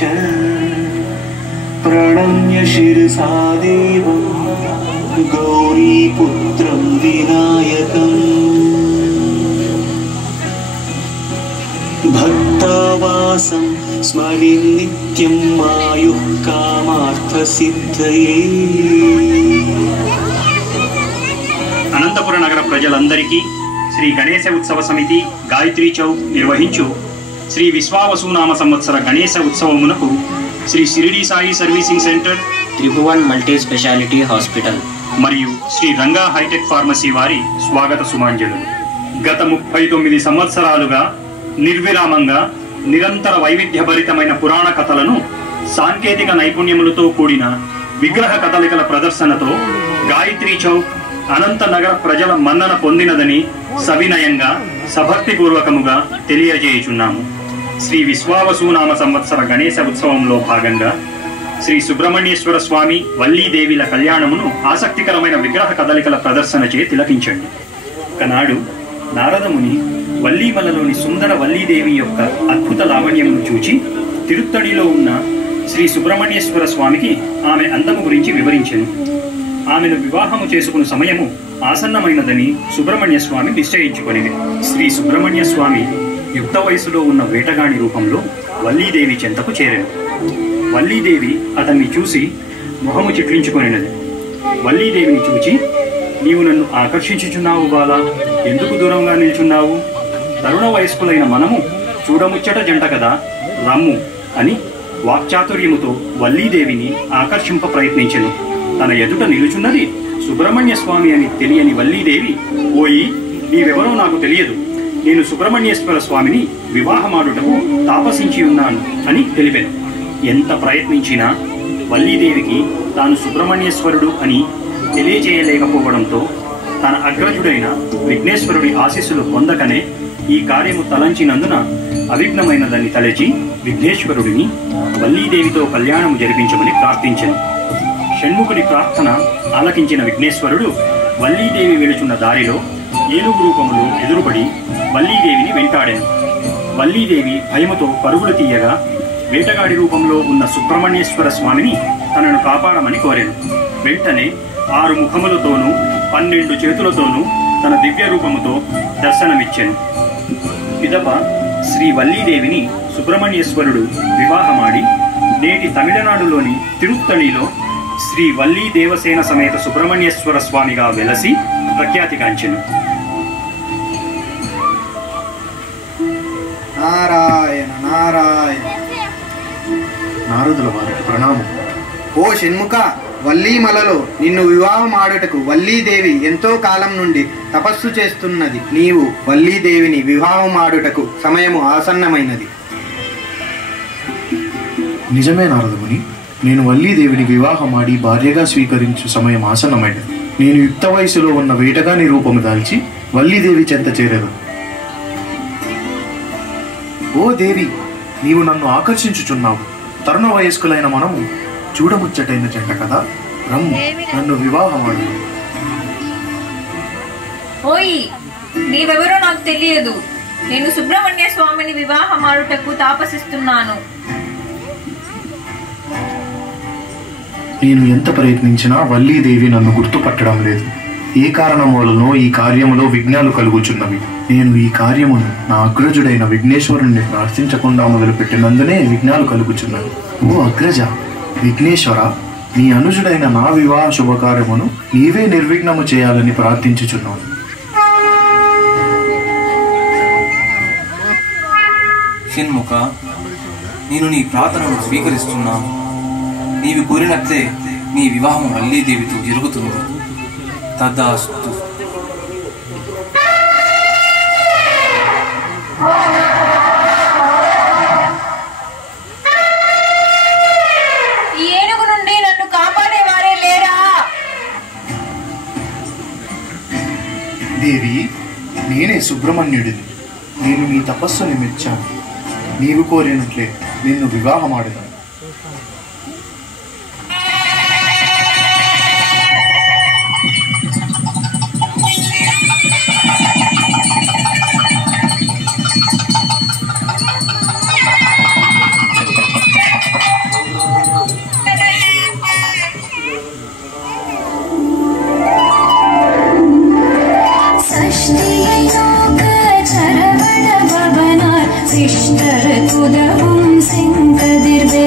च प्रणम्य शिरसा देवं गौरीपुत्रं विनायकम् भक्तावासं स्मरिन् नित्यं आयुः कामार्थसिद्धये। అనంతపుర నగర ప్రజలందరికీ శ్రీ గణేశ ఉత్సవ సమితి గాయత్రీ చౌక్ నిర్వహించు శ్రీ విశ్వావసునామ సంవత్సర గణేశ ఉత్సవమునకు Shri Shirdi Sai servicing centre, Tribhuvan multi speciality hospital మరియు శ్రీ రంగా హైటెక్ ఫార్మసీ వారి స్వాగత సుమాంజలులు. గత 39 సంవత్సరాలుగా నిర్విరామంగా నిరంతర వైవిధ్యభరితమైన పురాణ కథలను సాంకేతిక నైపుణ్యములతో కూడిన విగ్రహ కదలికల ప్రదర్శనతో గాయత్రీ చౌక్ అనంత నగర ప్రజల మన్నన పొందినదని సవినయంగా సభక్తిపూర్వకముగా తెలియజేయుచున్నాము. శ్రీ విశ్వావసునామ సంవత్సర గణేశ ఉత్సవంలో భాగంగా శ్రీ సుబ్రహ్మణ్యేశ్వర స్వామి వల్లీదేవిల కళ్యాణమును ఆసక్తికరమైన విగ్రహ కదలికల ప్రదర్శనచే తిలకించండి. ఒకనాడు నారదముని వల్లీమలలోని సుందర వల్లీదేవి యొక్క అద్భుత లావణ్యమును చూచి తిరుత్తడిలో ఉన్న శ్రీ సుబ్రహ్మణ్యేశ్వర స్వామికి ఆమె అందము గురించి వివరించెను. ఆమెను వివాహము చేసుకున్న సమయము ఆసన్నమైనదని సుబ్రహ్మణ్య స్వామి నిశ్చయించుకొనిది. శ్రీ సుబ్రహ్మణ్య స్వామి యుక్త వయసులో ఉన్న వేటగాని రూపంలో వల్లీదేవి చెంతకు చేరెను. వల్లీదేవి అతన్ని చూసి మొహము చిట్లించుకొనినది. వల్లీదేవిని చూచి, నీవు నన్ను ఆకర్షించుచున్నావు బాలా, ఎందుకు దూరంగా నిల్చున్నావు? తరుణ వయస్కులైన మనము చూడముచ్చట జంట కదా, రమ్ము అని వాక్చాతుర్యముతో వల్లీదేవిని ఆకర్షింప ప్రయత్నించెను. తన ఎదుట నిలుచున్నది సుబ్రహ్మణ్య స్వామి అని తెలియని వల్లీదేవి, ఓయి, నీవెవరో నాకు తెలియదు, నేను సుబ్రహ్మణ్యేశ్వర స్వామిని వివాహమాడుటకు తాపసించి ఉన్నాను అని తెలిపాను. ఎంత ప్రయత్నించినా వల్లీదేవికి తాను సుబ్రహ్మణ్యేశ్వరుడు అని తెలియజేయలేకపోవడంతో తన అగ్రజుడైన విఘ్నేశ్వరుడి ఆశీస్సులు పొందకనే ఈ కార్యము తలంచినందున అవిఘ్నమైనదని తలచి విఘ్నేశ్వరుడిని వల్లీదేవితో కళ్యాణము జరిపించమని ప్రార్థించెను. షణ్ముఖుడి ప్రార్థన ఆలకించిన విఘ్నేశ్వరుడు వల్లీదేవి వెళుచున్న దారిలో ఏనుగు రూపములో ఎదురుపడి వల్లీదేవిని వెంటాడెను. వల్లీదేవి భయముతో పరుగులు తీయగా వేటగాడి రూపంలో ఉన్న సుబ్రహ్మణ్యేశ్వర స్వామిని తనను కాపాడమని కోరెను. వెంటనే 6 ముఖములతోనూ 12 చేతులతోనూ తన దివ్య రూపముతో దర్శనమిచ్చెను. పిదప శ్రీ వల్లీదేవిని సుబ్రహ్మణ్యేశ్వరుడు వివాహమాడి నేటి తమిళనాడులోని తిరుత్తణిలో శ్రీ వల్లీ దేవసేన సమేత సుబ్రహ్మణ్యేశ్వర స్వామిగా వెలసి ప్రఖ్యాతిగాంచెను. నారాయణ నారాయణ. నారదుల వారికి ప్రణామం. ఓ షణ్ముఖ, వల్లీమలలో నిన్ను వివాహం ఆడుటకు వల్లీదేవి ఎంతో కాలం నుండి తపస్సు చేస్తున్నది. నీవు వల్లీదేవిని వివాహం ఆడుటకు సమయము ఆసన్నమైనది. నిజమే నారదముని, నేను వల్లీదేవిని వివాహమాడి భార్యగా స్వీకరించు సమయం ఆసన్నమైనది. నేను యుక్త వయసులో ఉన్న వేటగాని రూపము దాల్చి వల్లీదేవి చెంత చేరేదు. ఓ దేవి, నీవు నన్ను ఆకర్షించుచున్నావు. తరుణ వయస్కులైన మనము చూడముచ్చటైన జంట కదా, రమ్ము, నన్ను వివాహమాడు. ఓయ్, నీవెవరో నాకు తెలియదు. నేను సుబ్రహ్మణ్య స్వామిని వివాహమాడుటకు తాపసిస్తున్నాను. నేను ఎంత ప్రయత్నించినా వల్లీదేవి నన్ను గుర్తుపట్టడం లేదు. ఏ కారణం వలనో ఈ కార్యములో విఘ్నాలు కలుగుచున్నవి. నేను ఈ కార్యమును నా అగ్రజుడైన విఘ్నేశ్వరుణ్ణి ప్రార్థించకుండా మొదలుపెట్టినందునే విఘ్నాలు కలుగుచున్నవి. ఓ అగ్రజ విఘ్నేశ్వర, నీ అనుజుడైన నా వివాహ శుభకార్యమును నీవే నిర్విఘ్నము చేయాలని ప్రార్థించుచున్నాను. షణ్ముఖ, నేను నీ ప్రార్థనను స్వీకరిస్తున్నాను. నీవు కోరినట్లే నీ వివాహం వల్లీదేవితో జరుగుతుంది. తదాస్తు. ఈ ఏనుగు నుండి నన్ను కాపాడేవారే లేరా? దేవి, నేనే సుబ్రహ్మణ్యుడిని. నేను నీ తపస్సుని మెచ్చాను. నీవు కోరినట్లే నిన్ను వివాహమాడను. इष्टरकुदपुं सिंहदिर्वे